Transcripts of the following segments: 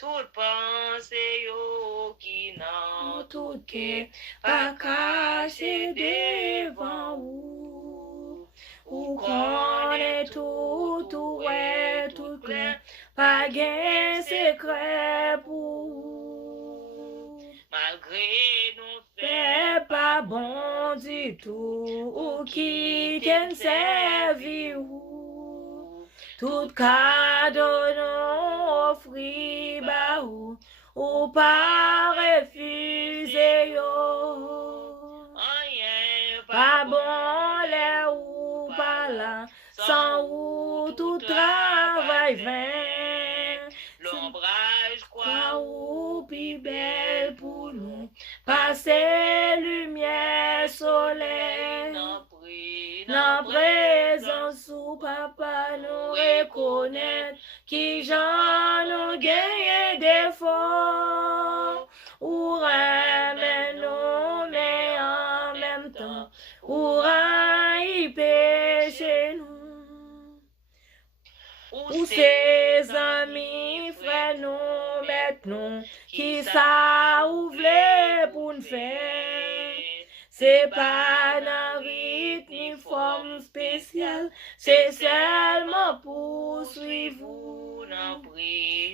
tout pensée yo qui nan tout que pas caché devant ou connaît tout, tout est tout clair, pas gain secret pour malgré nous fait pas bon du tout, ou qui t'aime servir tout cadeau non offri ba ou pas refuser yo. Rien pas bon les ou pas là, sans ou tout travail vain. L'ombrage croit ou plus belle pour nous, passer lumière soleil. Dans présence ou papa nous reconnaître qui j'en nous gagne défaut ou ramène nous mais en même temps ou y péché nous ou ses amis frères nous mettent nous qui ça ouvre pour nous faire. C'est pas un rythme ni forme spéciale, c'est seulement pour suivre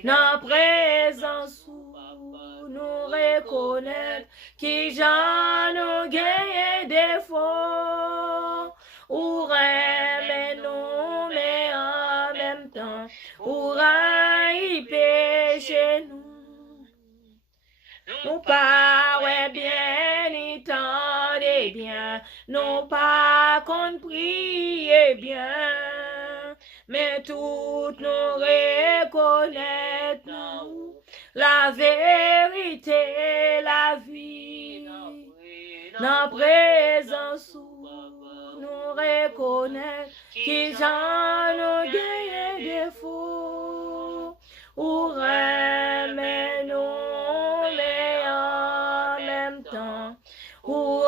dans présence où nous reconnaître qui j'en nous gagne défaut ou remède nous mais en même temps ou y péché nous. Nous pas ouais bien ni tendez bien, non pas qu'on prie bien, mais toutes nous reconnaître nous, la vérité, la vie, dans présence où nous reconnaître qui j'en nous gagne défaut, ou remède nous mais en même temps, ou